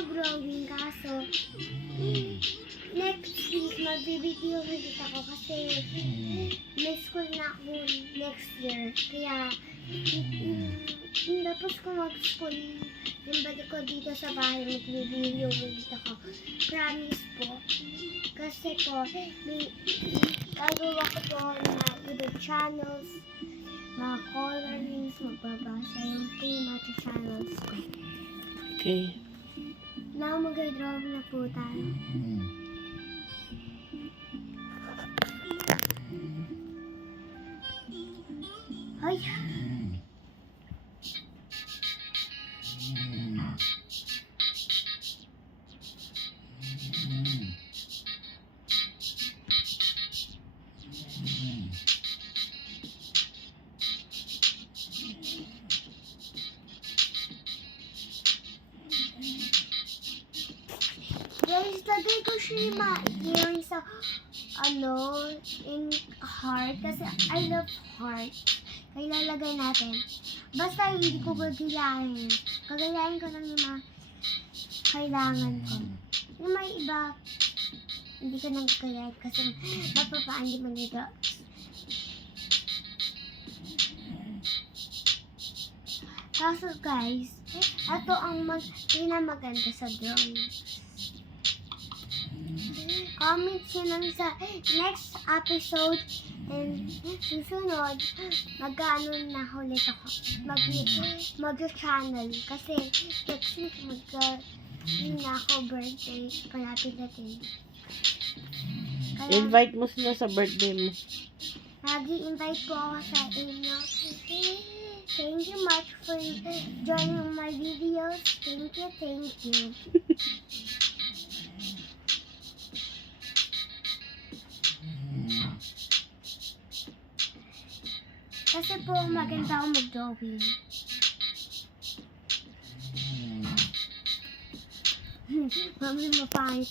mag-drawing kaso next week magbibideo ulit ako kasi may school na ako next year. Kaya tapos ko mag-school, yung balik ko dito sa bahay, magbibideo ulit ako. Promise po. Kasi po, may gagawa ko po na YouTube channels, mga colorings, magbabasa yung tema sa channels ko. Okay. Now, mag-drawing na po tayo. Ay! Guys, lagay ko siya yung sa, in heart. Kasi I love heart. Kaya lalagay natin. Basta hindi ko gagayahin. Gagayahin ko lang yung mga kailangan ko. Yung may iba, hindi ko nang gagayahin kasi mapapaan di man dito. Kaso guys, ito ang pinamaganda sa drawing. Comment nyo lang sa next episode and susunod mag-ano na ulit ako mag-channel kasi next week yun na ako birthday palapit natin. Invite mo sila sa birthday mo. Nag-i-invite po ako sa inyo. Thank you much for joining my videos. Thank you. Kasi po maganda akong mag-drawing. Mami, mapangit